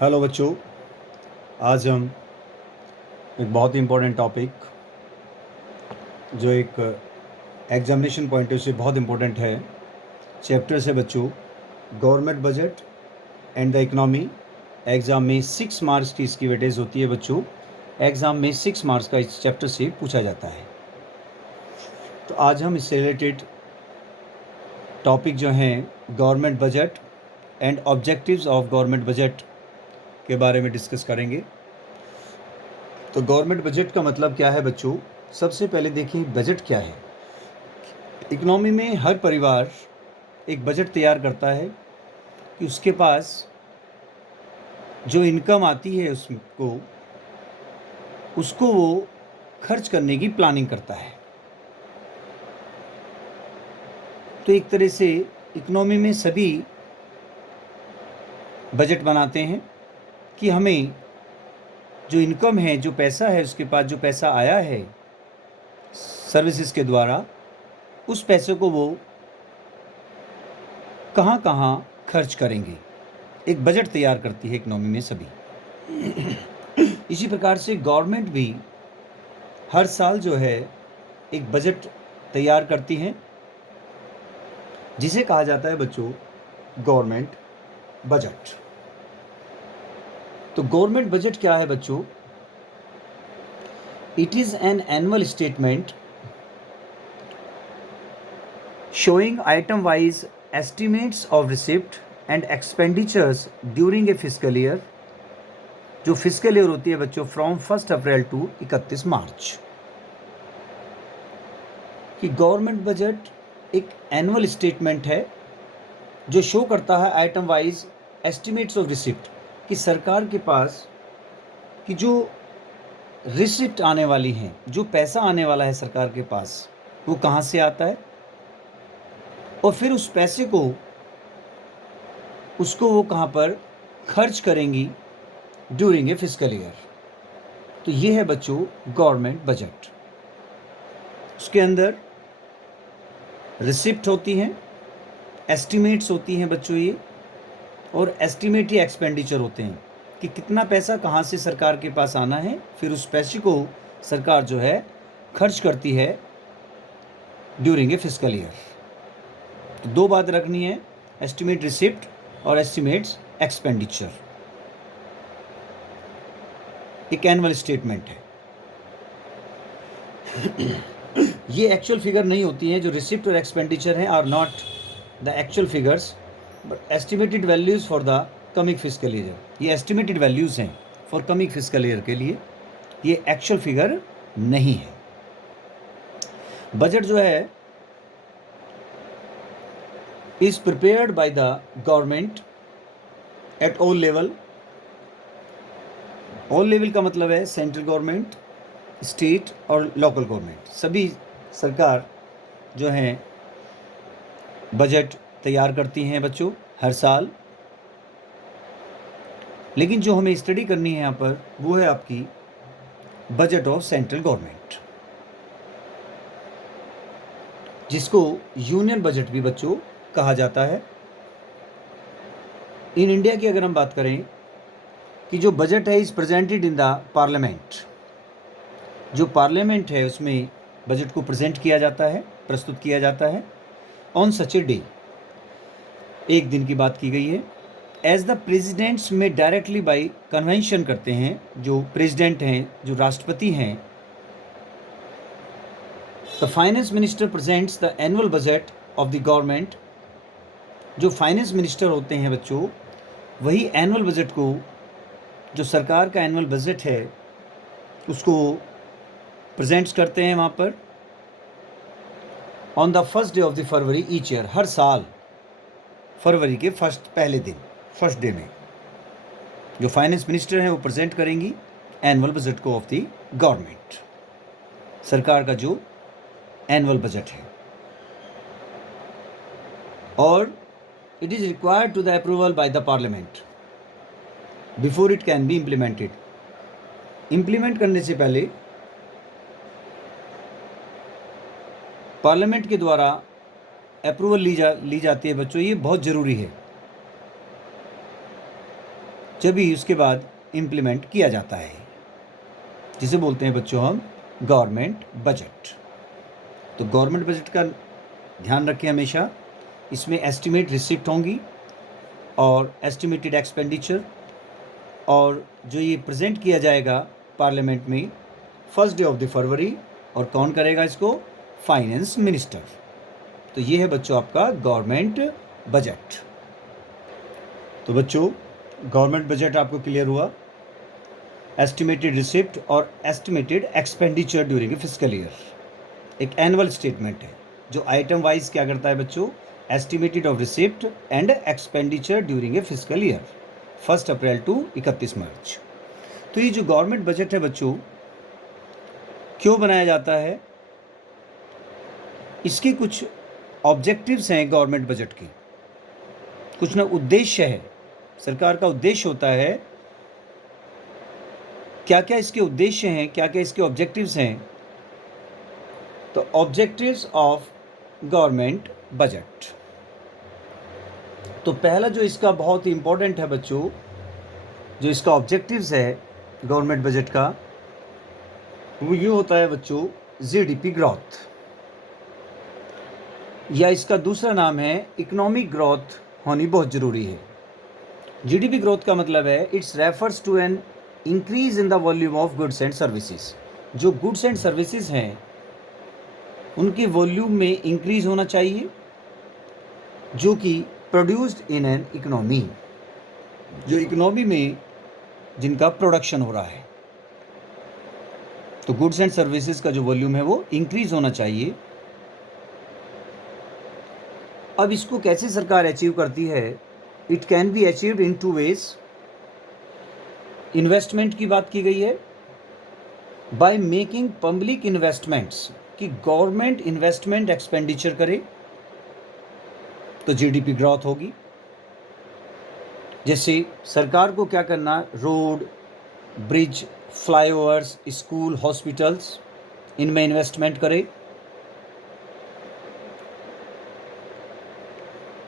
Hello बच्चों, आज हम एक बहुत ही इम्पोर्टेंट टॉपिक जो एक एग्जामिनेशन पॉइंट से बहुत इम्पोर्टेंट है चैप्टर से बच्चों, government budget and the economy. Exam में 6 मार्क्स की इसकी वेटेज होती है बच्चों। एग्ज़ाम में 6 मार्क्स का इस चैप्टर से पूछा जाता है। तो आज हम इससे रिलेटेड टॉपिक जो हैं government budget and objectives of government budget के बारे में डिस्कस करेंगे। तो गवर्नमेंट बजट का मतलब क्या है बच्चों? सबसे पहले देखिए बजट क्या है। इकनॉमी में हर परिवार एक बजट तैयार करता है कि उसके पास जो इनकम आती है उसको वो खर्च करने की प्लानिंग करता है। तो एक तरह से इकनॉमी में सभी बजट बनाते हैं कि हमें जो इनकम है, जो पैसा है, उसके पास जो पैसा आया है सर्विसेज के द्वारा, उस पैसे को वो कहाँ कहाँ खर्च करेंगे। एक बजट तैयार करती है इकनॉमी में सभी। इसी प्रकार से गवर्नमेंट भी हर साल जो है एक बजट तैयार करती हैं, जिसे कहा जाता है बच्चों गवर्नमेंट बजट। तो गवर्नमेंट बजट क्या है बच्चों? It is an annual statement showing item wise estimates of receipt and expenditures during a fiscal year, जो फिजिकल ईयर होती है बच्चों फ्रॉम 1 अप्रैल टू 31 मार्च। कि गवर्नमेंट बजट एक एनुअल स्टेटमेंट है जो शो करता है item wise estimates of receipt, कि सरकार के पास कि जो रिसिप्ट आने वाली हैं, जो पैसा आने वाला है सरकार के पास, वो कहाँ से आता है और फिर उस पैसे को वो कहाँ पर खर्च करेंगी ड्यूरिंग ए फिजिकल ईयर। तो ये है बच्चों गवर्नमेंट बजट। उसके अंदर रिसिप्ट होती हैं, एस्टिमेट्स होती हैं बच्चों ये, और एस्टिमेट या एक्सपेंडिचर होते हैं कि कितना पैसा कहाँ से सरकार के पास आना है, फिर उस पैसे को सरकार जो है खर्च करती है ड्यूरिंग ए फिजिकल ईयर। तो दो बात रखनी है, एस्टिमेट रिसिप्ट और एस्टिमेट्स एक्सपेंडिचर। एक एनुअल स्टेटमेंट है। ये एक्चुअल फिगर नहीं होती है, जो रिसिप्ट और एक्सपेंडिचर हैं are not the actual figures but estimated values for the coming physical year. ये एस्टिमेटेड वैल्यूज़ हैं फॉर कमिंग फिजिकल ईयर के लिए, ये एक्चुअल फिगर नहीं है। बजट जो है is prepared by the government at all level. All level का मतलब है सेंट्रल गवर्नमेंट, स्टेट और लोकल गवर्नमेंट। सभी सरकार जो हैं बजट तैयार करती हैं बच्चों हर साल। लेकिन जो हमें स्टडी करनी है यहाँ पर वो है आपकी बजट ऑफ सेंट्रल गवर्नमेंट, जिसको यूनियन बजट भी बच्चों कहा जाता है। इन इंडिया की अगर हम बात करें कि जो बजट है is presented in the parliament. जो पार्लियामेंट है उसमें बजट को प्रेजेंट किया जाता है, प्रस्तुत किया जाता है ऑन सच ए डे। एक दिन की बात की गई है। एज द प्रेजिडेंट्स में डायरेक्टली बाई कन्वेंशन करते हैं, जो प्रेसिडेंट हैं, जो राष्ट्रपति हैं। The finance minister presents the annual budget of the government. जो फाइनेंस मिनिस्टर होते हैं बच्चों, वही एनुअल बजट को, जो सरकार का एनुअल बजट है, उसको प्रेजेंट्स करते हैं वहाँ पर on the first day of the February each year. हर साल फरवरी के पहले दिन, फर्स्ट डे में जो फाइनेंस मिनिस्टर हैं वो प्रेजेंट करेंगी एनुअल बजट को ऑफ द गवर्नमेंट, सरकार का जो एनुअल बजट है। और it is required to the approval by the parliament before it can be implemented. Implement करने से पहले पार्लियामेंट के द्वारा अप्रूवल ली जाती है बच्चों। ये बहुत ज़रूरी है। जब ही उसके बाद इम्प्लीमेंट किया जाता है, जिसे बोलते हैं बच्चों हम गवर्नमेंट बजट। तो गवर्नमेंट बजट का ध्यान रखें हमेशा, इसमें एस्टिमेट रिसिप्ट होंगी और एस्टिमेटेड एक्सपेंडिचर, और जो ये प्रेजेंट किया जाएगा पार्लियामेंट में first day of the February, और कौन करेगा इसको? Finance minister. तो ये है बच्चों आपका गवर्नमेंट बजट। तो बच्चों गवर्नमेंट बजट आपको क्लियर हुआ। एस्टिमेटेड रिसिप्ट और estimated expenditure during a fiscal year एक एनुअल स्टेटमेंट है जो आइटम वाइज क्या करता है बच्चों? Estimated of receipt and expenditure during a fiscal year 1 April to 31 March. तो ये जो गवर्नमेंट बजट है बच्चों, क्यों बनाया जाता है? इसके कुछ ऑब्जेक्टिव्स हैं गवर्नमेंट बजट के, कुछ ना उद्देश्य है, सरकार का उद्देश्य होता है। क्या क्या इसके उद्देश्य हैं, क्या क्या इसके ऑब्जेक्टिव्स हैं? तो ऑब्जेक्टिव्स ऑफ गवर्नमेंट बजट, तो पहला जो इसका बहुत ही इंपॉर्टेंट है बच्चों, जो इसका ऑब्जेक्टिव्स है गवर्नमेंट बजट का, वो ये होता है बच्चों जीडीपी ग्रोथ, या इसका दूसरा नाम है इकोनॉमिक ग्रोथ होनी बहुत ज़रूरी है। जीडीपी ग्रोथ का मतलब है it's refers to an increase in the volume of goods and services. जो गुड्स एंड सर्विसेज हैं उनके वॉल्यूम में इंक्रीज होना चाहिए, जो कि प्रोड्यूस्ड इन एन इकोनॉमी, जो इकोनॉमी में जिनका प्रोडक्शन हो रहा है। तो गुड्स एंड सर्विसेज का जो वॉल्यूम है वो इंक्रीज होना चाहिए। अब इसको कैसे सरकार अचीव करती है? It can be achieved in 2 ways। Investment की बात की गई है, बाय मेकिंग पब्लिक इन्वेस्टमेंट्स, कि गवर्नमेंट इन्वेस्टमेंट एक्सपेंडिचर करे तो जीडीपी ग्रोथ होगी। जैसे सरकार को क्या करना? Road, bridge, flyovers, school, hospitals, इनमें इन्वेस्टमेंट करे।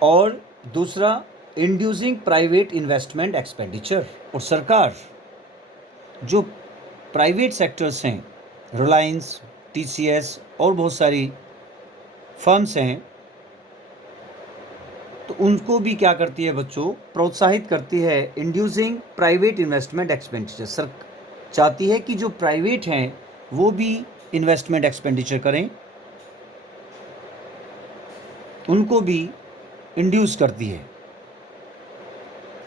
और दूसरा, इंड्यूसिंग प्राइवेट इन्वेस्टमेंट एक्सपेंडिचर, और सरकार जो प्राइवेट सेक्टर्स हैं, रिलायंस, टीसीएस और बहुत सारी फर्म्स हैं, तो उनको भी क्या करती है बच्चों? प्रोत्साहित करती है। Inducing private investment expenditure, sir चाहती है कि जो प्राइवेट हैं वो भी इन्वेस्टमेंट एक्सपेंडिचर करें, उनको भी इंड्यूस करती है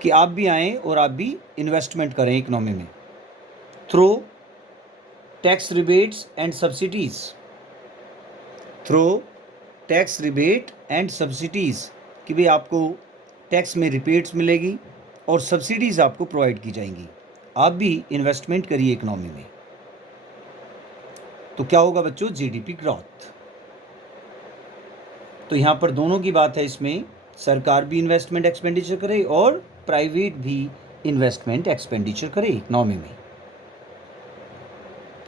कि आप भी आएँ और आप भी इन्वेस्टमेंट करें इकोनॉमी में, through tax rebates and subsidies, through tax rebate and subsidies, कि भाई आपको टैक्स में रिबेट्स मिलेगी और सब्सिडीज़ आपको प्रोवाइड की जाएंगी, आप भी इन्वेस्टमेंट करिए इकोनॉमी में। तो क्या होगा बच्चों? GDP growth. तो यहाँ पर दोनों की बात है, इसमें सरकार भी इन्वेस्टमेंट एक्सपेंडिचर करे और प्राइवेट भी इन्वेस्टमेंट एक्सपेंडिचर करे इकोनॉमी में।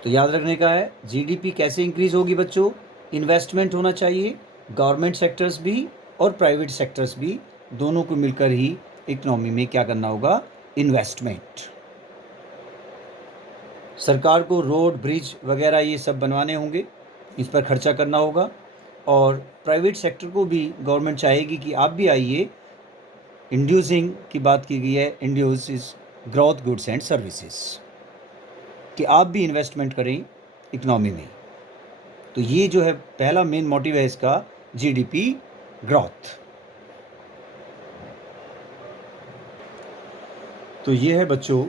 तो याद रखने का है, जीडीपी कैसे इंक्रीज होगी बच्चों? इन्वेस्टमेंट होना चाहिए, गवर्नमेंट सेक्टर्स भी और प्राइवेट सेक्टर्स भी, दोनों को मिलकर ही इकोनॉमी में क्या करना होगा? इन्वेस्टमेंट। सरकार को रोड, ब्रिज वगैरह ये सब बनवाने होंगे, इस पर खर्चा करना होगा, और प्राइवेट सेक्टर को भी गवर्नमेंट चाहेगी कि आप भी आइए। इंड्यूसिंग की बात की गई है, induce is growth goods and services, कि आप भी इन्वेस्टमेंट करें इकोनॉमी में। तो ये जो है पहला मेन मोटिव है इसका, जीडीपी ग्रोथ। तो ये है बच्चों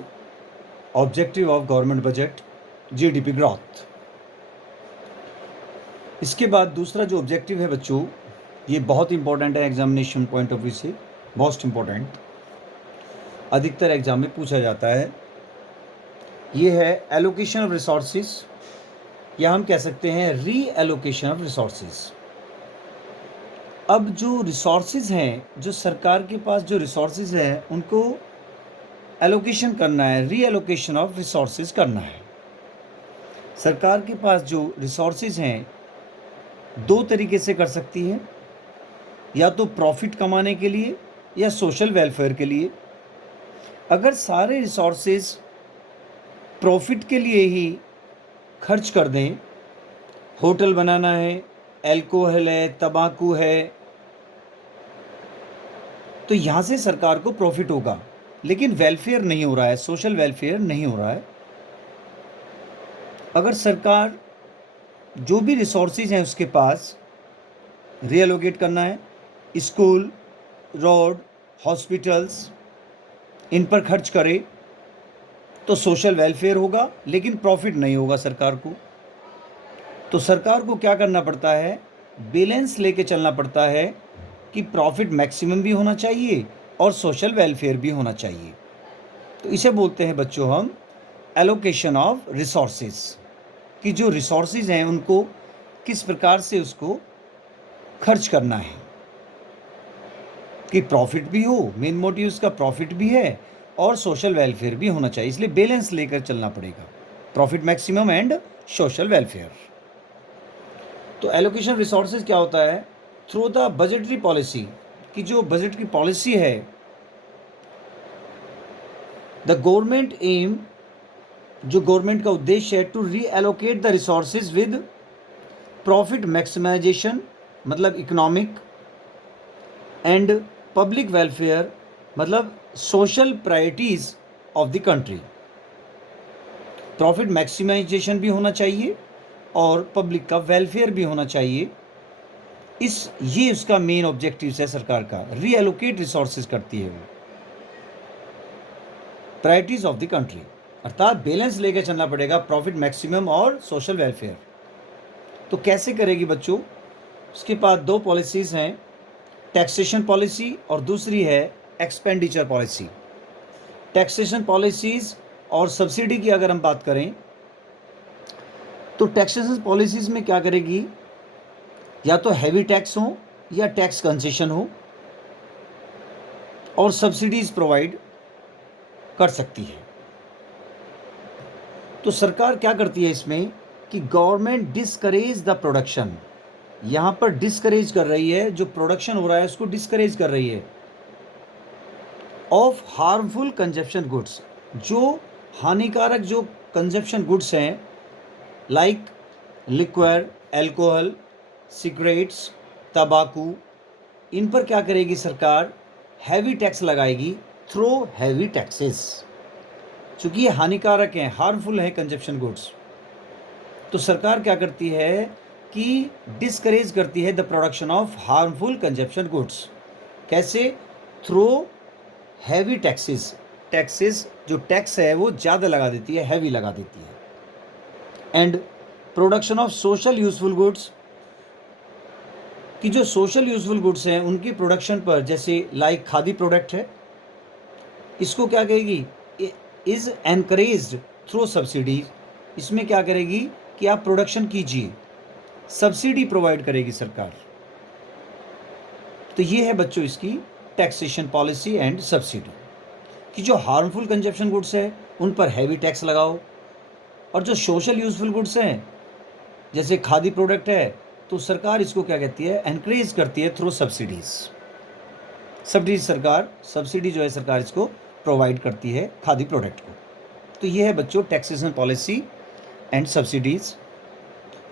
objective of government budget, GDP growth. इसके बाद दूसरा जो ऑब्जेक्टिव है बच्चों, ये बहुत इंपॉर्टेंट है एग्जामिनेशन पॉइंट ऑफ व्यू से, मोस्ट इम्पॉर्टेंट, अधिकतर एग्जाम में पूछा जाता है। ये है एलोकेशन ऑफ रिसोर्सेज, या हम कह सकते हैं री एलोकेशन ऑफ रिसोर्सेज। अब जो रिसोर्सेज हैं, जो सरकार के पास जो रिसोर्सेज हैं, उनको एलोकेशन करना है, री एलोकेशन ऑफ रिसोर्सेज करना है। सरकार के पास जो रिसोर्सेज हैं 2 तरीके से कर सकती है, या तो प्रॉफिट कमाने के लिए या सोशल वेलफेयर के लिए। अगर सारे रिसोर्सेज प्रॉफिट के लिए ही खर्च कर दें, होटल बनाना है, अल्कोहल है, तंबाकू है, तो यहाँ से सरकार को प्रॉफिट होगा, लेकिन वेलफेयर नहीं हो रहा है, सोशल वेलफेयर नहीं हो रहा है। अगर सरकार जो भी रिसोर्सेज हैं उसके पास रीएलोकेट करना है, स्कूल, रोड, हॉस्पिटल्स, इन पर खर्च करे तो सोशल वेलफेयर होगा, लेकिन प्रॉफिट नहीं होगा सरकार को। तो सरकार को क्या करना पड़ता है, बैलेंस लेके चलना पड़ता है कि प्रॉफिट मैक्सिमम भी होना चाहिए और सोशल वेलफेयर भी होना चाहिए। तो इसे बोलते हैं बच्चों हम एलोकेशन ऑफ रिसोर्सेज, कि जो रिसोर्सेज हैं उनको किस प्रकार से उसको खर्च करना है कि प्रॉफिट भी हो, मेन मोटिव उसका प्रॉफिट भी है और सोशल वेलफेयर भी होना चाहिए, इसलिए बैलेंस लेकर चलना पड़ेगा, profit maximum and social welfare. तो एलोकेशन रिसोर्सेज क्या होता है, थ्रू द बजटरी पॉलिसी, कि जो बजट की पॉलिसी है, द गवर्नमेंट एम, जो गवर्नमेंट का उद्देश्य है, to reallocate the resources with profit maximisation, मतलब इकोनॉमिक, एंड पब्लिक वेलफेयर, मतलब social priorities of the country. Profit maximisation भी होना चाहिए और पब्लिक का वेलफेयर भी होना चाहिए। ये उसका मेन ऑब्जेक्टिव है सरकार का, रीएलोकेट रिसोर्सेज करती है वो, प्रायोरिटीज ऑफ द कंट्री, अर्थात बैलेंस लेके चलना पड़ेगा, प्रॉफिट मैक्सिमम और सोशल वेलफेयर। तो कैसे करेगी बच्चों, उसके पास दो पॉलिसीज़ हैं, टैक्सेशन पॉलिसी और दूसरी है एक्सपेंडिचर पॉलिसी। टैक्सेशन पॉलिसीज़ और सब्सिडी की अगर हम बात करें तो टैक्सेशन पॉलिसीज़ में क्या करेगी, या तो हैवी टैक्स हो या टैक्स कंसेशन हो, और सब्सिडीज़ प्रोवाइड कर सकती है। तो सरकार क्या करती है इसमें कि गवर्नमेंट डिस्करेज द प्रोडक्शन, यहाँ पर डिस्करेज कर रही है, जो प्रोडक्शन हो रहा है उसको डिस्करेज कर रही है, ऑफ हार्मफुल कंजप्शन गुड्स, जो हानिकारक जो कंजप्शन गुड्स हैं, लाइक लिक्विड, अल्कोहल, सिगरेट्स, तंबाकू, इन पर क्या करेगी सरकार, हैवी टैक्स लगाएगी थ्रू हैवी टैक्सेस, चूँकि ये हानिकारक हैं, हार्मफुल है कंजप्शन गुड्स। तो सरकार क्या करती है कि डिस्करेज करती है the production of harmful consumption goods, कैसे, थ्रू हैवी टैक्सेस, टैक्सेस जो टैक्स है वो ज़्यादा लगा देती है, हैवी लगा देती है, and production of social useful goods, कि जो सोशल यूजफुल गुड्स हैं उनकी प्रोडक्शन पर, जैसे लाइक खादी प्रोडक्ट है, इसको क्या कहेगी, इज़ एनकरेज्ड थ्रू सब्सिडीज, इसमें क्या करेगी कि आप प्रोडक्शन कीजिए, सब्सिडी प्रोवाइड करेगी सरकार। तो ये है बच्चों इसकी टैक्सेशन पॉलिसी एंड सब्सिडी, कि जो हार्मफुल कंजप्शन गुड्स है उन पर हैवी टैक्स लगाओ, और जो सोशल यूजफुल गुड्स हैं जैसे खादी प्रोडक्ट है, तो सरकार इसको क्या कहती है, एनकरेज करती है थ्रू सब्सिडीज। सब्सिडी जो है सरकार इसको प्रोवाइड करती है खादी प्रोडक्ट को। तो ये है बच्चों टैक्सेशन पॉलिसी एंड सब्सिडीज।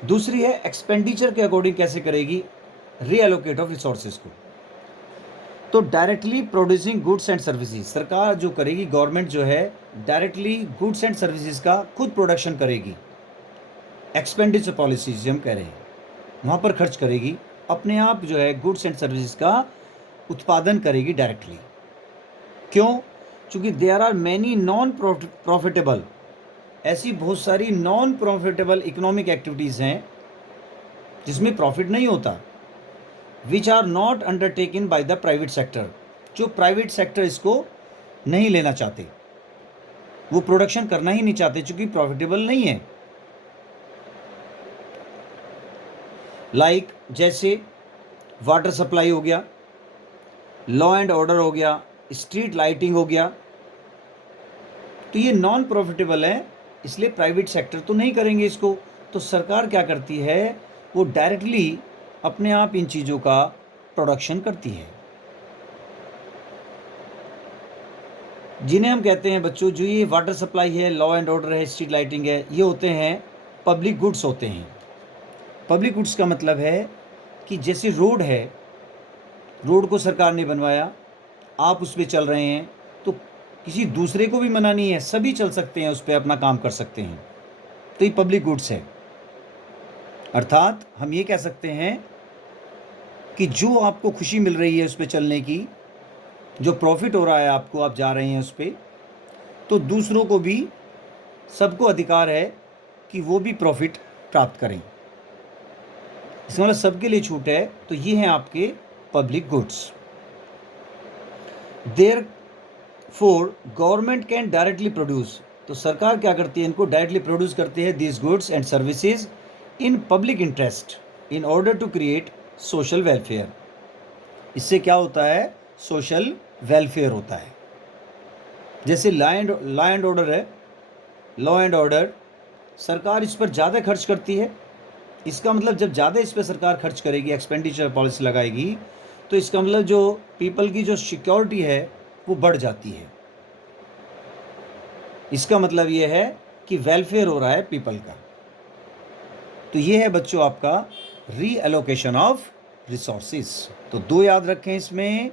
दूसरी है एक्सपेंडिचर के अकॉर्डिंग कैसे करेगी रीएलोकेट ऑफ रिसोर्सेज को, तो directly producing goods and services, सरकार जो करेगी, गवर्नमेंट जो है डायरेक्टली गुड्स एंड सर्विसेज का खुद प्रोडक्शन करेगी, एक्सपेंडिचर पॉलिसीज हम कह रहे हैं, वहाँ पर खर्च करेगी, अपने आप जो है गुड्स एंड सर्विसेज का उत्पादन करेगी डायरेक्टली। क्यों, क्योंकि there are many non profitable, ऐसी बहुत सारी नॉन प्रॉफिटेबल इकोनॉमिक एक्टिविटीज़ हैं जिसमें प्रॉफिट नहीं होता, which are not undertaken by the private sector, जो प्राइवेट सेक्टर इसको नहीं लेना चाहते, वो प्रोडक्शन करना ही नहीं चाहते क्योंकि प्रॉफिटेबल नहीं है। लाइक जैसे वाटर सप्लाई हो गया, लॉ एंड ऑर्डर हो गया, स्ट्रीट लाइटिंग हो गया, तो ये नॉन प्रॉफिटेबल है, इसलिए प्राइवेट सेक्टर तो नहीं करेंगे इसको। तो सरकार क्या करती है, वो डायरेक्टली अपने आप इन चीज़ों का प्रोडक्शन करती है। जिन्हें हम कहते हैं बच्चों, जो ये वाटर सप्लाई है, लॉ एंड ऑर्डर है, स्ट्रीट लाइटिंग है, ये होते हैं पब्लिक गुड्स होते हैं। पब्लिक गुड्स का मतलब है कि जैसे रोड है, रोड को सरकार ने बनवाया, आप उस पर चल रहे हैं, तो किसी दूसरे को भी मना नहीं है, सभी चल सकते हैं उस पर, अपना काम कर सकते हैं, तो ये पब्लिक गुड्स है। अर्थात हम ये कह सकते हैं कि जो आपको खुशी मिल रही है उस पर चलने की, जो प्रॉफिट हो रहा है आपको, आप जा रहे हैं उस पर, तो दूसरों को भी, सबको अधिकार है कि वो भी प्रॉफिट प्राप्त करें। इसका मतलब सबके लिए छूट है। तो ये हैं आपके public goods. Therefore government can directly produce, तो सरकार क्या करती है, इनको डायरेक्टली प्रोड्यूस करती है this goods and services in public interest in order to create social welfare. इससे क्या होता है, सोशल वेलफेयर होता है। जैसे लॉ एंड ऑर्डर है, लॉ एंड ऑर्डर, सरकार इस पर ज़्यादा खर्च करती है। इसका मतलब जब ज़्यादा इस पर सरकार खर्च करेगी, एक्सपेंडिचर पॉलिसी लगाएगी, तो इसका मतलब जो पीपल की जो सिक्योरिटी है वो बढ़ जाती है। इसका मतलब ये है कि वेलफेयर हो रहा है पीपल का। तो ये है बच्चों आपका रीएलोकेशन ऑफ रिसोर्सेज। तो दो याद रखें इसमें,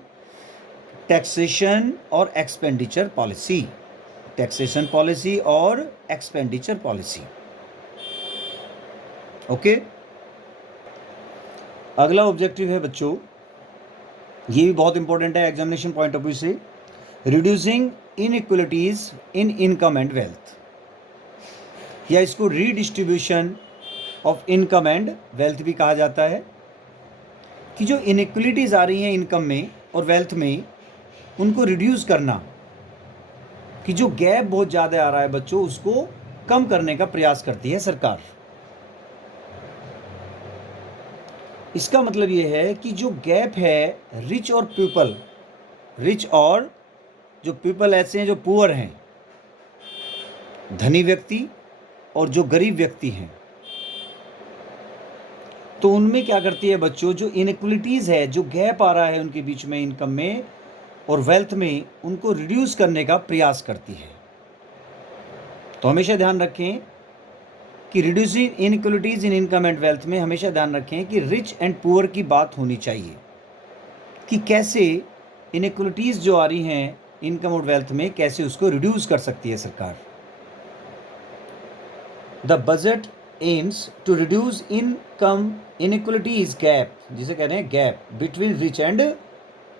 टैक्सेशन और एक्सपेंडिचर पॉलिसी, टैक्सेशन पॉलिसी और एक्सपेंडिचर पॉलिसी। ओके, अगला ऑब्जेक्टिव है बच्चों, ये भी बहुत इंपॉर्टेंट है एग्जामिनेशन पॉइंट ऑफ व्यू से, reducing inequalities in income and wealth, या इसको redistribution of income and wealth भी कहा जाता है। कि जो इनइक्वलिटीज आ रही हैं इनकम में और वेल्थ में, उनको रिड्यूस करना, कि जो गैप बहुत ज़्यादा आ रहा है बच्चों, उसको कम करने का प्रयास करती है सरकार। इसका मतलब ये है कि जो गैप है रिच और पीपल, रिच और जो पीपल ऐसे हैं जो पुअर हैं, धनी व्यक्ति और जो गरीब व्यक्ति हैं, तो उनमें क्या करती है बच्चों, जो इनइक्वलिटीज़ है, जो गैप आ रहा है उनके बीच में इनकम में और वेल्थ में, उनको रिड्यूस करने का प्रयास करती है। तो हमेशा ध्यान रखें कि reducing inequalities in income and wealth में हमेशा ध्यान रखें कि रिच एंड पुअर की बात होनी चाहिए, कि कैसे इनइक्वलिटीज़ जो आ रही हैं इनकम और वेल्थ में, कैसे उसको रिड्यूस कर सकती है सरकार। The budget aims to reduce income inequalities gap, जिसे कह रहे हैं gap between rich and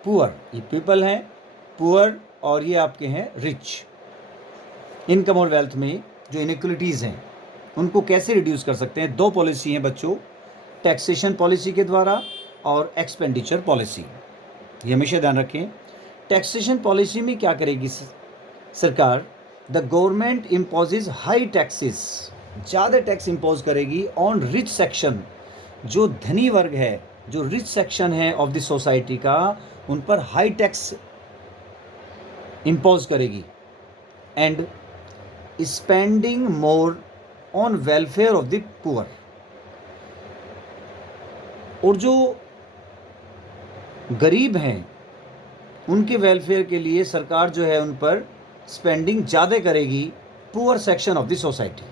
poor. ये पीपल हैं पुअर और ये आपके हैं रिच। इनकम और वेल्थ में जो इनइक्वलिटीज़ हैं उनको कैसे रिड्यूस कर सकते हैं, दो पॉलिसी हैं बच्चों, टैक्सेशन पॉलिसी के द्वारा और एक्सपेंडिचर पॉलिसी। ये हमेशा ध्यान रखें। टैक्सेशन पॉलिसी में क्या करेगी सरकार, the government imposes high taxes, ज़्यादा टैक्स इम्पोज करेगी ऑन रिच सेक्शन, जो धनी वर्ग है, जो रिच सेक्शन है ऑफ द सोसाइटी का, उन पर हाई टैक्स इम्पोज करेगी, and spending more on welfare of the poor, और जो गरीब हैं उनके वेलफेयर के लिए सरकार जो है उन पर स्पेंडिंग ज़्यादा करेगी, poor section of the society.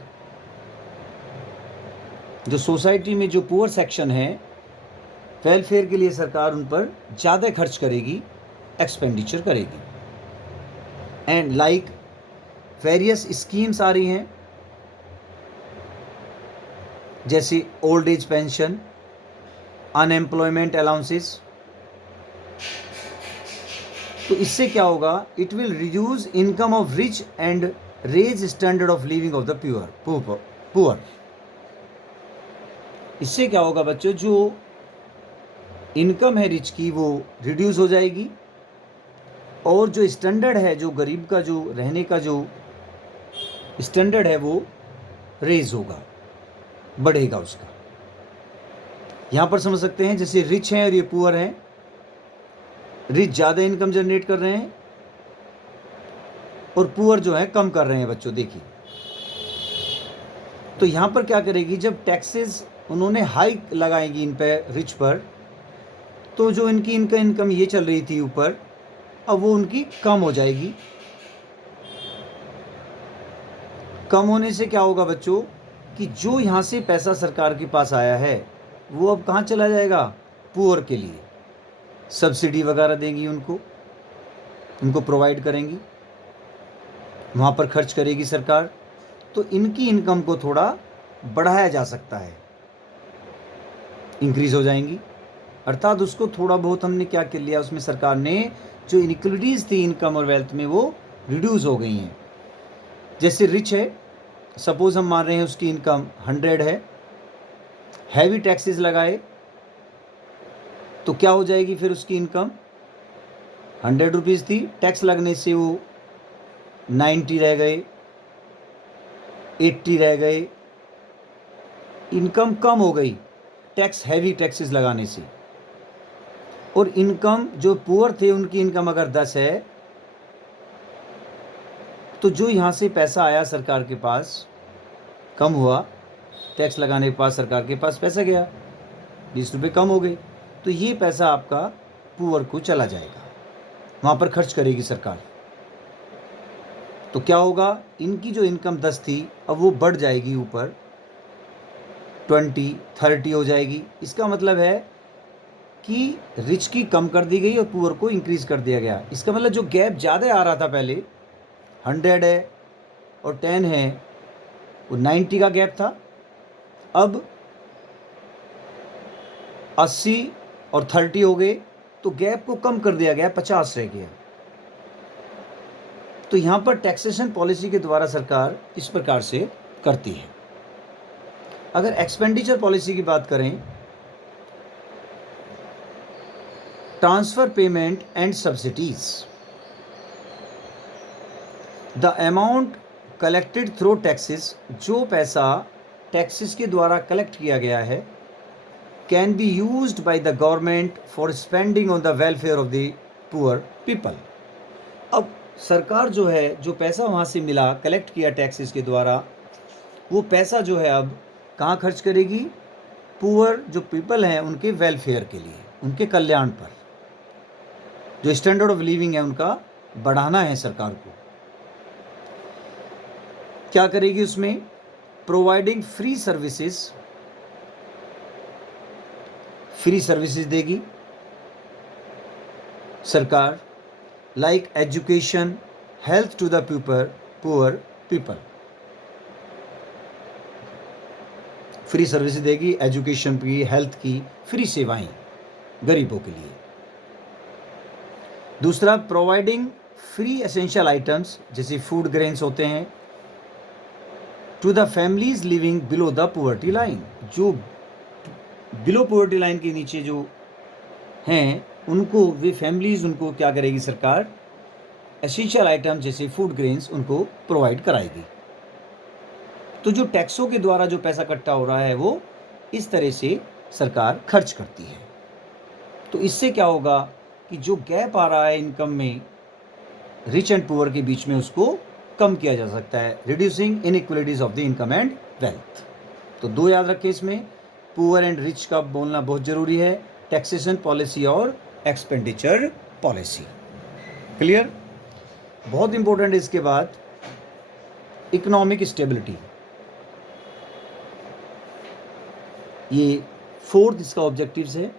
जो सोसाइटी में जो पुअर सेक्शन है, वेलफेयर के लिए सरकार उन पर ज़्यादा खर्च करेगी, एक्सपेंडिचर करेगी। एंड लाइक वेरियस स्कीम्स आ रही हैं, जैसे old age pension, unemployment allowances. तो इससे क्या होगा, it will reduce income of rich and raise standard of living of the poor. इससे क्या होगा बच्चों, जो इनकम है रिच की वो रिड्यूस हो जाएगी, और जो स्टैंडर्ड है, जो गरीब का जो रहने का जो स्टैंडर्ड है, वो रेज होगा, बढ़ेगा उसका। यहाँ पर समझ सकते हैं, जैसे रिच हैं और ये पुअर हैं, रिच ज़्यादा इनकम जनरेट कर रहे हैं और पुअर जो है कम कर रहे हैं बच्चों, देखिए। तो यहाँ पर क्या करेगी, जब टैक्सेस उन्होंने हाई लगाएगी इन पे, रिच पर, तो जो इनकी इनकम ये चल रही थी ऊपर, अब वो उनकी कम हो जाएगी, कम होने से क्या होगा बच्चों कि जो यहाँ से पैसा सरकार के पास आया है वो अब कहाँ चला जाएगा? पुअर के लिए सब्सिडी वगैरह देंगी, उनको प्रोवाइड करेंगी, वहाँ पर खर्च करेगी सरकार, तो इनकी इनकम को थोड़ा बढ़ाया जा सकता है, इंक्रीज हो जाएंगी। अर्थात उसको थोड़ा बहुत हमने क्या कर लिया, उसमें सरकार ने जो इनइक्वलिटीज़ थी इनकम और वेल्थ में वो रिड्यूस हो गई हैं। जैसे रिच है, सपोज हम मान रहे हैं उसकी इनकम 100 है, हैवी टैक्सेस लगाए तो क्या हो जाएगी फिर उसकी इनकम? 100 रुपीज़ थी, टैक्स लगने से वो 90 रह गए, 80 रह गए, इनकम कम हो गई टैक्स, हैवी टैक्सेस लगाने से। और इनकम जो पुअर थे उनकी इनकम अगर 10 है तो जो यहाँ से पैसा आया सरकार के पास कम हुआ, टैक्स लगाने के पास सरकार के पास पैसा गया, 20 रुपये कम हो गए, तो ये पैसा आपका पुअर को चला जाएगा, वहाँ पर खर्च करेगी सरकार। तो क्या होगा, इनकी जो इनकम 10 थी अब वो बढ़ जाएगी, ऊपर 20, 30 हो जाएगी। इसका मतलब है कि रिच की कम कर दी गई और पुअर को इंक्रीज़ कर दिया गया। इसका मतलब जो गैप ज़्यादा आ रहा था पहले, 100 है और 10 है, वो 90 का गैप था, अब 80 और 30 हो गए, तो गैप को कम कर दिया गया, 50 रह गया। तो यहाँ पर टैक्सेशन पॉलिसी के द्वारा सरकार इस प्रकार से करती है। अगर एक्सपेंडिचर पॉलिसी की बात करें, transfer payment and subsidies, the amount collected through taxes, जो पैसा टैक्सेस के द्वारा कलेक्ट किया गया है, can be used by the government for spending on the welfare of the poor people. अब सरकार जो है, जो पैसा वहाँ से मिला, कलेक्ट किया टैक्सेस के द्वारा, वो पैसा जो है अब कहाँ खर्च करेगी? पुअर जो पीपल हैं उनके वेलफेयर के लिए, उनके कल्याण पर, जो स्टैंडर्ड ऑफ लिविंग है उनका बढ़ाना है सरकार को। क्या करेगी उसमें? प्रोवाइडिंग फ्री सर्विसेज देगी सरकार, like education, health to the poor people. Free services देगी, एजुकेशन की, हेल्थ की फ्री सेवाएं गरीबों के लिए। दूसरा, प्रोवाइडिंग फ्री एसेंशियल आइटम्स, जैसे फूड ग्रेन्स होते हैं, to the families living below the poverty line, जो बिलो पुअर्टी लाइन के नीचे जो हैं उनको, वे फैमिलीज, उनको क्या करेगी सरकार? एसेंशियल आइटम जैसे फूड ग्रेन्स उनको प्रोवाइड कराएगी। तो जो टैक्सों के द्वारा जो पैसा इकट्ठा हो रहा है वो इस तरह से सरकार खर्च करती है। तो इससे क्या होगा कि जो गैप आ रहा है इनकम में रिच एंड पुअर के बीच में, उसको कम किया जा सकता है, reducing inequalities of the income and wealth. तो दो याद रखें इसमें, पुअर एंड रिच का बोलना बहुत ज़रूरी है, टैक्सेशन पॉलिसी और एक्सपेंडिचर पॉलिसी। क्लियर? बहुत इंपॉर्टेंट है। इसके बाद इकोनॉमिक स्टेबिलिटी, ये फोर्थ इसका ऑब्जेक्टिव्स है,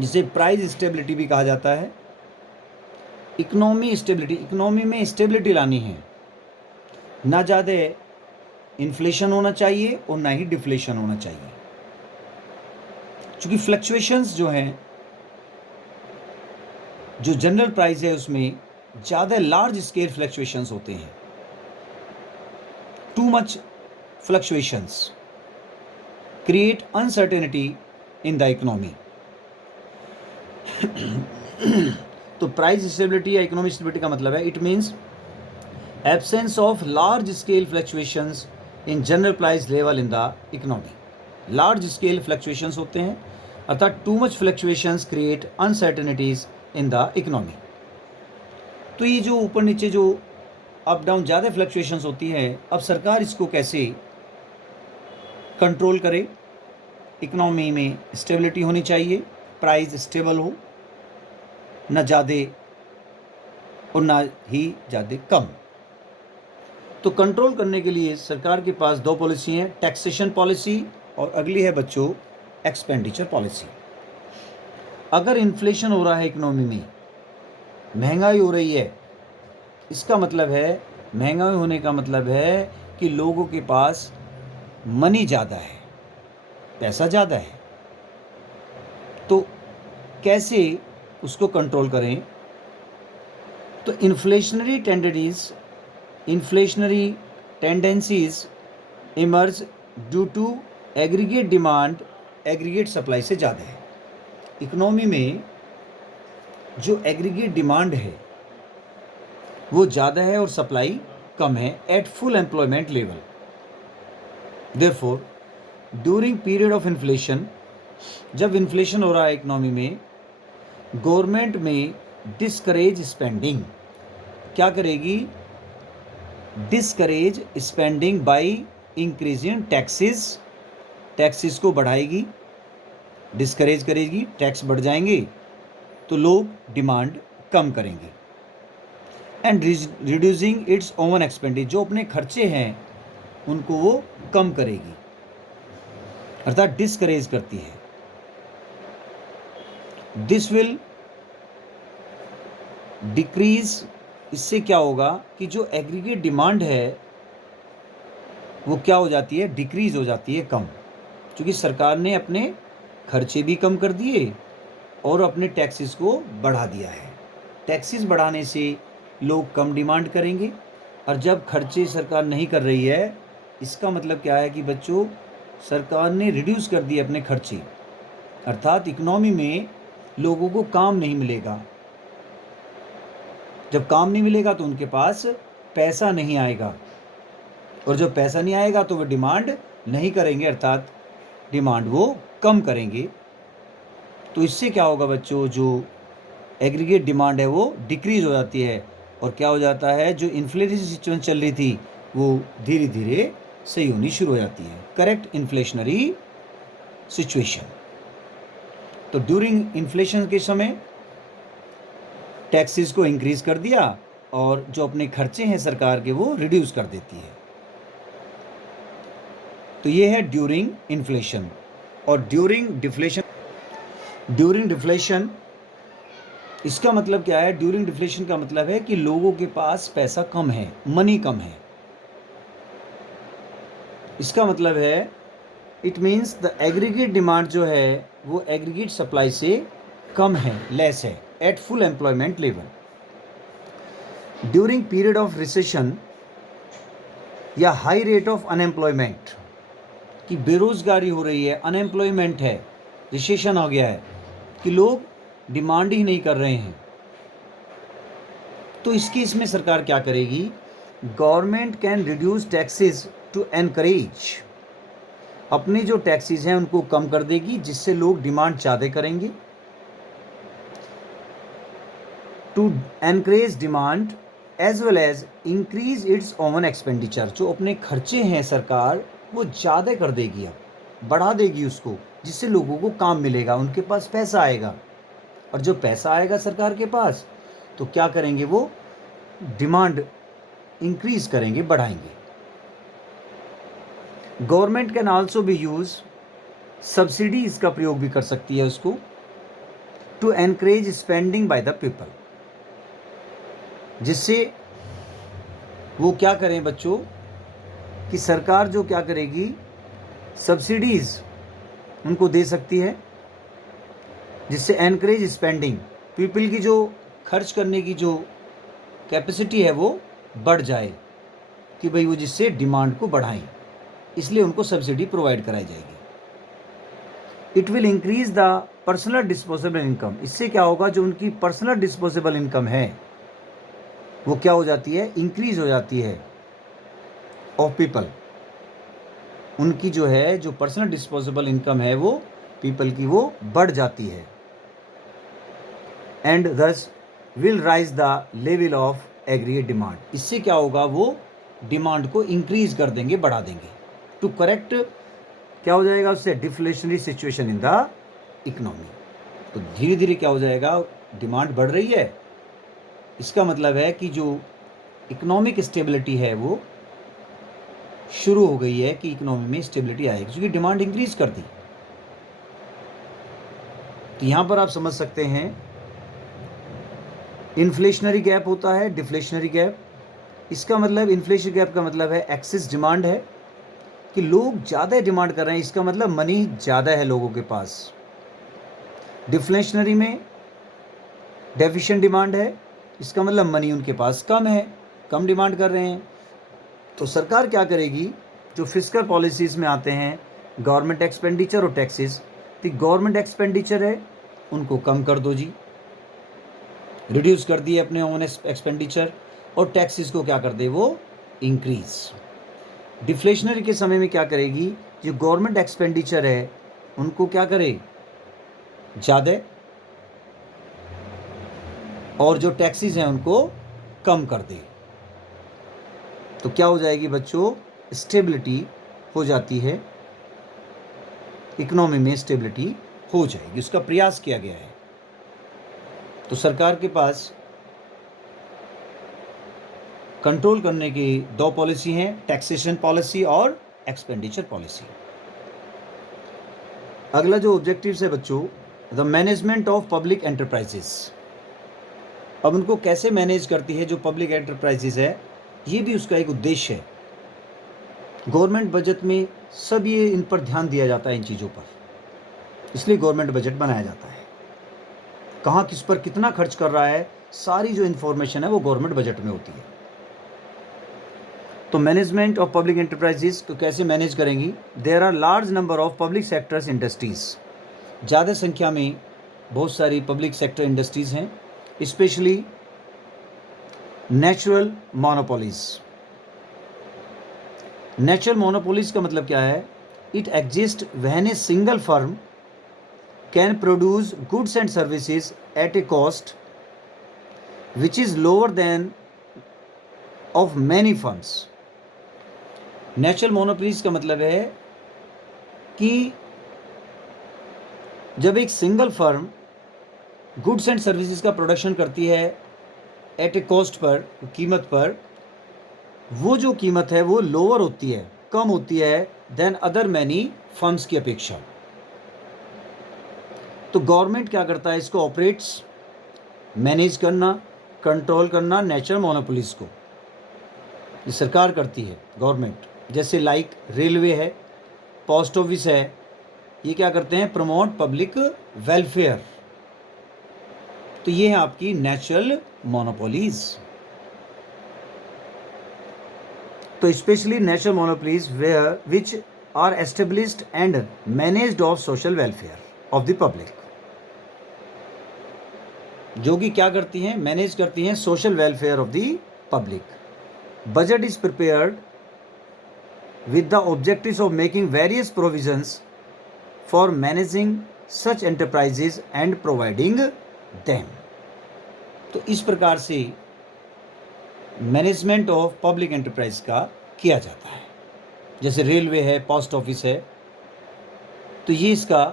जिसे प्राइस स्टेबिलिटी भी कहा जाता है। इकोनॉमी स्टेबिलिटी, इकोनॉमी में स्टेबिलिटी लानी है, ना ज़्यादा इन्फ्लेशन होना चाहिए और ना ही डिफ्लेशन होना चाहिए, क्योंकि फ्लक्चुएशंस जो हैं, जो जनरल प्राइस है उसमें ज़्यादा लार्ज स्केल फ्लक्चुएशंस होते हैं। Too much fluctuations create uncertainty in the economy। तो प्राइस स्टेबिलिटी या इकोनॉमिक स्टेबिलिटी का मतलब है, it means absence of large scale fluctuations in general price level in the economy. Large scale fluctuations होते हैं, अर्थात too much fluctuations create uncertainties in the economy. तो ये जो ऊपर नीचे जो अप डाउन ज़्यादा फ्लक्चुएशंस होती है, अब सरकार इसको कैसे कंट्रोल करे? इकोनॉमी में स्टेबिलिटी होनी चाहिए, प्राइस स्टेबल हो, न ज़्यादा और ना ही ज़्यादा कम। तो कंट्रोल करने के लिए सरकार के पास दो पॉलिसी हैं, टैक्सेशन पॉलिसी और अगली है बच्चों एक्सपेंडिचर पॉलिसी। अगर इन्फ्लेशन हो रहा है इकोनॉमी में, महंगाई हो रही है, इसका मतलब है, महंगाई होने का मतलब है कि लोगों के पास मनी ज़्यादा है, पैसा ज़्यादा है। तो कैसे उसको कंट्रोल करें? तो inflationary tendencies emerge due to aggregate demand aggregate supply से ज़्यादा है। इकोनॉमी में जो एग्रीगेट डिमांड है वो ज़्यादा है और सप्लाई कम है at full employment level. Therefore during period of inflation, जब इन्फ्लेशन हो रहा है इकोनॉमी में, गवर्नमेंट में डिस्करेज स्पेंडिंग, क्या करेगी? Discourage spending by increasing taxes को बढ़ाएगी, डिस्करेज करेगी, टैक्स बढ़ जाएंगे तो लोग डिमांड कम करेंगे। And reducing it's own expenditure, जो अपने खर्चे हैं उनको वो कम करेगी, अर्थात डिस्करेज करती है। दिस विल डिक्रीज, इससे क्या होगा कि जो एग्रीगेट डिमांड है वो क्या हो जाती है? डिक्रीज हो जाती है, कम, क्योंकि सरकार ने अपने खर्चे भी कम कर दिए और अपने टैक्सेस को बढ़ा दिया है। टैक्सेस बढ़ाने से लोग कम डिमांड करेंगे, और जब खर्चे सरकार नहीं कर रही है, इसका मतलब क्या है कि बच्चों सरकार ने रिड्यूस कर दिए अपने खर्चे, अर्थात इकोनॉमी में लोगों को काम नहीं मिलेगा। जब काम नहीं मिलेगा तो उनके पास पैसा नहीं आएगा, और जब पैसा नहीं आएगा तो वो डिमांड नहीं करेंगे, अर्थात डिमांड वो कम करेंगे। तो इससे क्या होगा बच्चों? जो एग्रीगेट डिमांड है वो डिक्रीज हो जाती है, और क्या हो जाता है? जो इन्फ्लेशनरी सिचुएशन चल रही थी वो धीरे धीरे सही होनी शुरू हो जाती है, करेक्ट इन्फ्लेशनरी सिचुएशन। तो ड्यूरिंग इन्फ्लेशन के समय टैक्सेस को इंक्रीज कर दिया, और जो अपने खर्चे हैं सरकार के वो रिड्यूस कर देती है। तो ये है ड्यूरिंग इन्फ्लेशन। और ड्यूरिंग डिफ्लेशन इसका मतलब क्या है? ड्यूरिंग डिफ्लेशन का मतलब है कि लोगों के पास पैसा कम है, मनी कम है। इसका मतलब है, it means the aggregate demand जो है वो एग्रीगेट सप्लाई से कम है, लेस है, at full employment level. During period of recession या हाई रेट ऑफ अनएम्प्लॉयमेंट, कि बेरोजगारी हो रही है, अनएम्प्लॉयमेंट है, रिसेशन हो गया है, कि लोग डिमांड ही नहीं कर रहे हैं, तो इस केस में सरकार क्या करेगी? Government can reduce taxes to encourage, अपने जो टैक्सेस हैं उनको कम कर देगी, जिससे लोग डिमांड ज़्यादा करेंगे। To encourage demand as well as increase its own expenditure, जो अपने खर्चे हैं सरकार वो ज़्यादा कर देगी, अब बढ़ा देगी उसको, जिससे लोगों को काम मिलेगा, उनके पास पैसा आएगा, और जब पैसा आएगा सरकार के पास तो क्या करेंगे? वो डिमांड इंक्रीज करेंगे, बढ़ाएंगे। गवर्नमेंट कैन आल्सो भी यूज सब्सिडीज का प्रयोग भी कर सकती है उसको, to encourage spending by the people, जिससे वो क्या करें बच्चों कि सरकार जो क्या करेगी, सब्सिडीज उनको दे सकती है, जिससे एनकरेज स्पेंडिंग, पीपल की जो खर्च करने की जो कैपेसिटी है वो बढ़ जाए, कि भाई वो जिससे डिमांड को बढ़ाएं, इसलिए उनको सब्सिडी प्रोवाइड कराई जाएगी। It will increase the personal disposable income, इससे क्या होगा? जो उनकी पर्सनल डिस्पोजेबल इनकम है वो क्या हो जाती है? इंक्रीज हो जाती है, ऑफ पीपल, उनकी जो है जो पर्सनल डिस्पोजेबल इनकम है वो पीपल की वो बढ़ जाती है। एंड दस will rise the level of aggregate demand, इससे क्या होगा? वो डिमांड को इंक्रीज कर देंगे, बढ़ा देंगे, टू करेक्ट क्या हो जाएगा उससे? Deflationary situation in the economy. तो धीरे धीरे क्या हो जाएगा? डिमांड बढ़ रही है, इसका मतलब है कि जो इकोनॉमिक स्टेबिलिटी है वो शुरू हो गई है कि इकोनॉमी में स्टेबिलिटी आएगी, क्योंकि डिमांड इंक्रीज कर दी। तो यहाँ पर आप समझ सकते हैं इन्फ्लेशनरी गैप होता है, डिफ्लेशनरी गैप। इसका मतलब, इन्फ्लेशन गैप का मतलब है एक्सेस डिमांड है, कि लोग ज़्यादा डिमांड कर रहे हैं, इसका मतलब मनी ज़्यादा है लोगों के पास। डिफ्लेशनरी में डेफिशिएंट डिमांड है, इसका मतलब मनी उनके पास कम है, कम डिमांड कर रहे हैं। तो सरकार क्या करेगी, जो फिस्कल पॉलिसीज़ में आते हैं गवर्नमेंट एक्सपेंडिचर और टैक्सेस, तो गवर्नमेंट एक्सपेंडिचर है उनको कम कर दो जी, रिड्यूस कर दिए अपने ओन एक्सपेंडिचर, और टैक्सेस को क्या कर दे, वो इंक्रीज। डिफ्लेशनरी के समय में क्या करेगी, जो गवर्नमेंट एक्सपेंडिचर है उनको क्या करे, ज़्यादा, और जो टैक्सेस हैं उनको कम कर दे। तो क्या हो जाएगी बच्चों, स्टेबिलिटी हो जाती है, इकोनॉमी में स्टेबिलिटी हो जाएगी, उसका प्रयास किया गया है। तो सरकार के पास कंट्रोल करने की दो पॉलिसी हैं, टैक्सेशन पॉलिसी और एक्सपेंडिचर पॉलिसी। अगला जो ऑब्जेक्टिव्स है बच्चों, the management of public enterprises. अब उनको कैसे मैनेज करती है जो पब्लिक एंटरप्राइजेस है, ये भी उसका एक उद्देश्य है। गवर्नमेंट बजट में सब ये इन पर ध्यान दिया जाता है, इन चीज़ों पर, इसलिए गवर्नमेंट बजट बनाया जाता है। कहाँ किस पर कितना खर्च कर रहा है, सारी जो इन्फॉर्मेशन है वो गवर्नमेंट बजट में होती है। तो मैनेजमेंट ऑफ पब्लिक एंटरप्राइजेस को कैसे मैनेज करेंगी, there are large number of public sectors industries. ज़्यादा संख्या में बहुत सारी पब्लिक सेक्टर इंडस्ट्रीज़ हैं, specially natural monopolies. Natural monopolies का मतलब क्या है, it exist when a single firm can produce goods and services at a cost which is lower than of many firms. नेचुरल मोनोपोलीज का मतलब है कि जब एक single firm goods and services का प्रोडक्शन करती है एट ए कॉस्ट पर, कीमत पर, वो जो कीमत है वो लोअर होती है, कम होती है देन अदर मैनी फर्म्स की अपेक्षा। तो गवर्नमेंट क्या करता है, इसको ऑपरेट्स, मैनेज करना, कंट्रोल करना नेचुरल मोनोपोलीज को, ये सरकार करती है, गवर्नमेंट। जैसे लाइक रेलवे है, पोस्ट ऑफिस है, ये क्या करते हैं, प्रमोट पब्लिक वेलफेयर। तो ये है आपकी नेचुरल मोनोपोलीज। तो specially natural monopolies where which are established and managed of social welfare of the public, जो कि क्या करती हैं, मैनेज करती हैं social welfare of the public. Budget is prepared with the objectives of making various provisions for managing such enterprises and providing them। तो इस प्रकार से मैनेजमेंट ऑफ पब्लिक एंटरप्राइज का किया जाता है। जैसे रेलवे है, पोस्ट ऑफिस है, तो ये इसका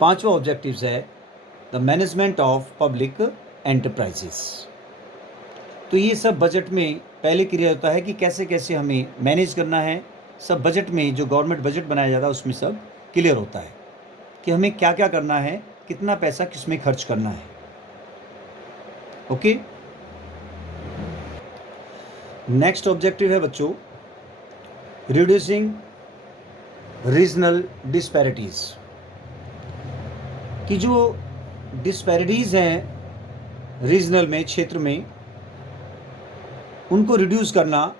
पांचवा ऑब्जेक्टिव्स है, the management of public enterprises. तो ये सब बजट में पहले क्लियर होता है कि कैसे कैसे हमें मैनेज करना है। सब बजट में, जो गवर्नमेंट बजट बनाया जाता है उसमें सब क्लियर होता है कि हमें क्या क्या करना है, कितना पैसा किस में खर्च करना है। ओके, नेक्स्ट ऑब्जेक्टिव है बच्चों, रिड्यूसिंग रीजनल डिस्पैरिटीज़। कि जो डिस्पैरिटीज़ हैं रीजनल में, क्षेत्र में, उनको रिड्यूस करना,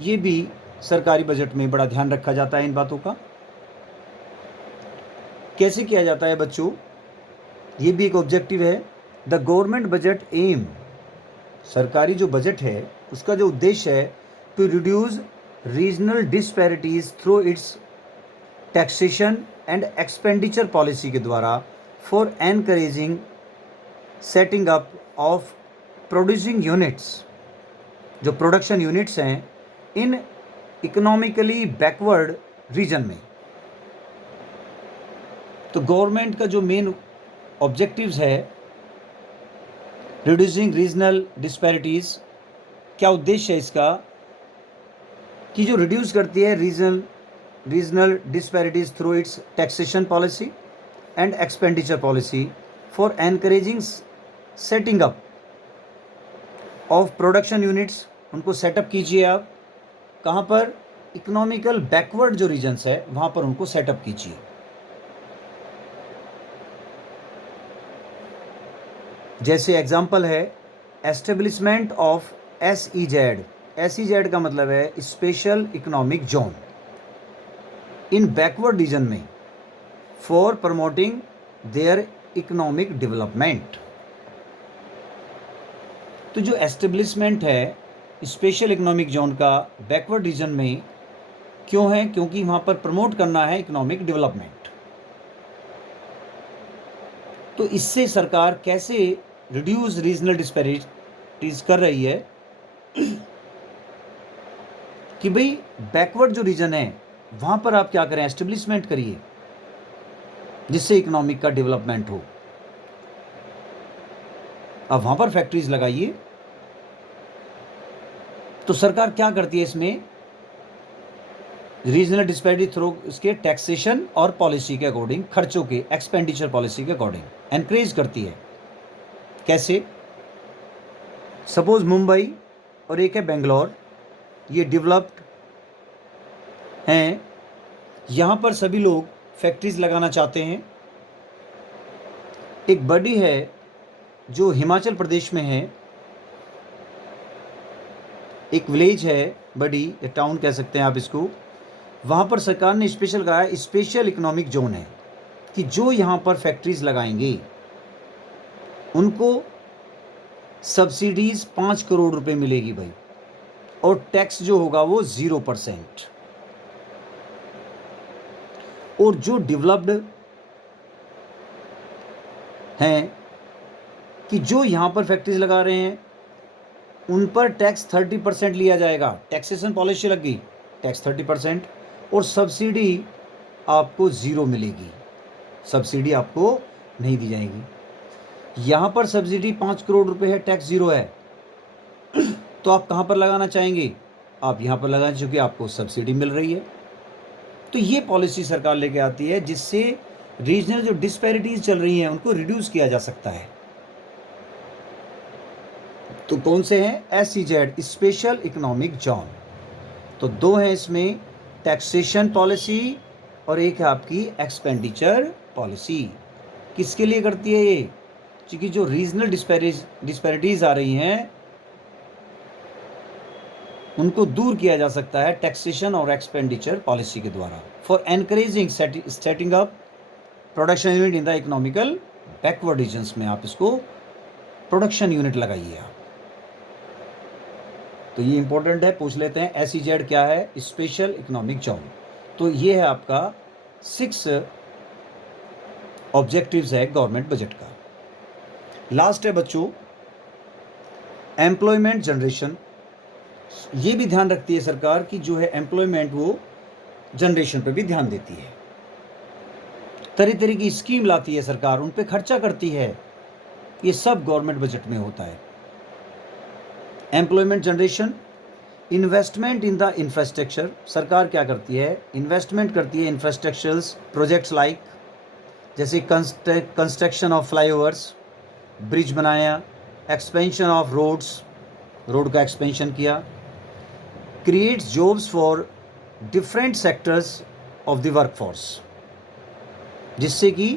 ये भी सरकारी बजट में बड़ा ध्यान रखा जाता है इन बातों का। कैसे किया जाता है बच्चों, ये भी एक ऑब्जेक्टिव है। द गवर्नमेंट बजट एम, सरकारी जो बजट है उसका जो उद्देश्य है, to reduce regional disparities through its taxation and expenditure policy के द्वारा, for encouraging setting up of producing units, जो प्रोडक्शन यूनिट्स हैं इन इकोनॉमिकली बैकवर्ड रीजन में। तो गवर्नमेंट का जो मेन ऑब्जेक्टिव्स है, रिड्यूसिंग रीजनल डिस्पैरिटीज़, क्या उद्देश्य है इसका, कि जो रिड्यूस करती है regional disparities through its taxation policy and expenditure policy for encouraging setting up of production units. उनको सेटअप कीजिए आप कहाँ पर, इकोनॉमिकल बैकवर्ड जो रीजन्स है वहाँ पर उनको सेटअप कीजिए। जैसे एग्जाम्पल है एस्टेब्लिशमेंट ऑफ SEZ। SEZ का मतलब है special economic zone in backward region में for promoting their economic development. तो जो एस्टेब्लिशमेंट है स्पेशल इकोनॉमिक जोन का बैकवर्ड रीजन में क्यों है, क्योंकि वहाँ पर प्रमोट करना है इकोनॉमिक डेवलपमेंट। तो इससे सरकार कैसे रिड्यूस रीजनल डिस्पैरिटीज कर रही है कि भाई बैकवर्ड जो रीजन है वहाँ पर आप क्या करें, एस्टेब्लिशमेंट करिए जिससे इकोनॉमिक का डेवलपमेंट हो। अब वहाँ पर फैक्ट्रीज लगाइए। तो सरकार क्या करती है इसमें, रीजनल डिस्पैरिटी थ्रू इसके टैक्सेशन और पॉलिसी के अकॉर्डिंग, खर्चों के एक्सपेंडिचर पॉलिसी के अकॉर्डिंग एनकरेज करती है। कैसे, सपोज मुंबई और एक है बेंगलोर, ये डेवलप्ड हैं, यहाँ पर सभी लोग फैक्ट्रीज लगाना चाहते हैं। एक बड़ी है जो हिमाचल प्रदेश में है, एक विलेज है बड़ी, टाउन कह सकते हैं आप इसको, वहाँ पर सरकार ने स्पेशल कहा है, स्पेशल इकोनॉमिक जोन है कि जो यहाँ पर फैक्ट्रीज लगाएंगे उनको सब्सिडीज 5 करोड़ रुपए मिलेगी भाई, और टैक्स जो होगा वो 0%। और जो डेवलप्ड हैं कि जो यहाँ पर फैक्ट्रीज लगा रहे हैं उन पर टैक्स 30% लिया जाएगा। टैक्सेशन पॉलिसी लग गई, टैक्स 30%, और सब्सिडी आपको 0 मिलेगी, सब्सिडी आपको नहीं दी जाएगी। यहाँ पर सब्सिडी 5 करोड़ रुपए है, टैक्स 0 है, तो आप कहाँ पर लगाना चाहेंगे, आप यहाँ पर लगाएं चूँकि आपको सब्सिडी मिल रही है। तो ये पॉलिसी सरकार लेके आती है जिससे रीजनल जो डिस्पैरिटीज चल रही हैं उनको रिड्यूस किया जा सकता है। तो कौन से हैं, SEZ स्पेशल इकोनॉमिक जोन। तो 2 हैं इसमें, टैक्सेशन पॉलिसी और एक है आपकी एक्सपेंडिचर पॉलिसी। किसके लिए करती है ये, क्योंकि जो रीजनल डिस्पैरिटीज आ रही हैं उनको दूर किया जा सकता है टैक्सेशन और एक्सपेंडिचर पॉलिसी के द्वारा, for encouraging setting up production unit in the economical backward regions में। आप इसको प्रोडक्शन यूनिट लगाइए आप। तो ये इंपॉर्टेंट है, पूछ लेते हैं SEZ क्या है, स्पेशल इकोनॉमिक जोन। तो ये है आपका 6 ऑब्जेक्टिव्स है गवर्नमेंट बजट का। लास्ट है बच्चों एम्प्लॉयमेंट जनरेशन। ये भी ध्यान रखती है सरकार कि जो है एम्प्लॉयमेंट वो जनरेशन पे भी ध्यान देती है, तरह तरह की स्कीम लाती है सरकार, उन पे खर्चा करती है। ये सब गवर्नमेंट बजट में होता है। Employment generation, investment in the infrastructure. सरकार क्या करती है, इन्वेस्टमेंट करती है इंफ्रास्ट्रक्चरल्स प्रोजेक्ट्स लाइक, जैसे कंस्ट्रक्शन ऑफ फ्लाईओवर्स, ब्रिज बनाया, एक्सपेंशन ऑफ रोड्स, रोड का एक्सपेंशन किया, creates jobs for different sectors of the workforce, जिससे कि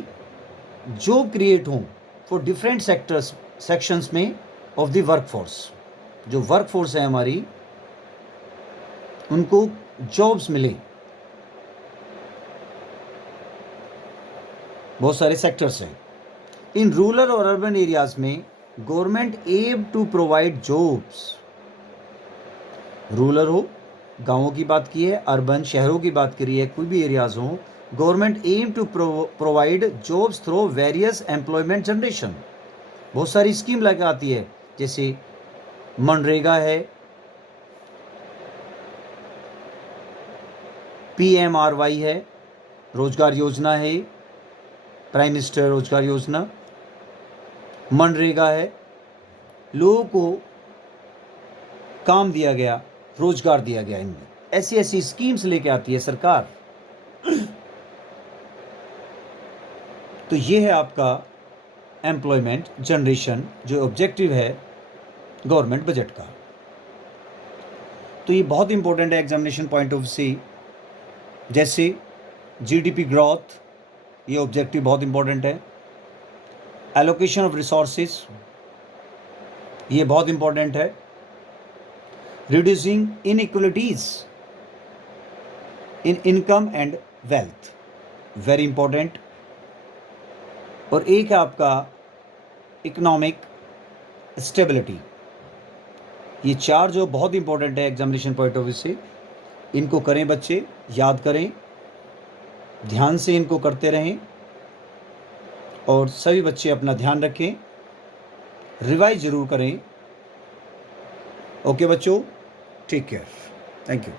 जॉब क्रिएट हों फॉर डिफरेंट सेक्शंस में ऑफ द वर्कफोर्स। जो वर्कफोर्स है हमारी उनको जॉब्स मिले, बहुत सारे सेक्टर्स हैं। इन रूरल और अर्बन एरियाज में government aim to provide jobs, rural हो गांवों की बात की है, अर्बन शहरों की बात करी है, कोई भी एरियाज हो, government aim to provide jobs through various employment generation. बहुत सारी स्कीम लगा आती है, जैसे मनरेगा है, PMRY है, रोजगार योजना है, प्राइम मिनिस्टर रोजगार योजना, मनरेगा है, लोगों को काम दिया गया, रोजगार दिया गया इनमें। ऐसी ऐसी स्कीम्स लेके आती है सरकार। तो ये है आपका एम्प्लॉयमेंट जनरेशन, जो ऑब्जेक्टिव है गवर्नमेंट बजट का। तो ये बहुत इंपॉर्टेंट है एग्जामिनेशन पॉइंट ऑफ से। जैसे जीडीपी ग्रोथ, ये ऑब्जेक्टिव बहुत इंपॉर्टेंट है। एलोकेशन ऑफ रिसोर्सेज, ये बहुत इंपॉर्टेंट है। Reducing inequalities in income and wealth, very important. और एक है आपका इकोनॉमिक स्टेबिलिटी। ये चार जो बहुत इंपॉर्टेंट है एग्जामिनेशन पॉइंट ऑफ व्यू से। इनको करें बच्चे, याद करें, ध्यान से इनको करते रहें, और सभी बच्चे अपना ध्यान रखें, रिवाइज ज़रूर करें। ओके बच्चों, टेक केयर, थैंक यू।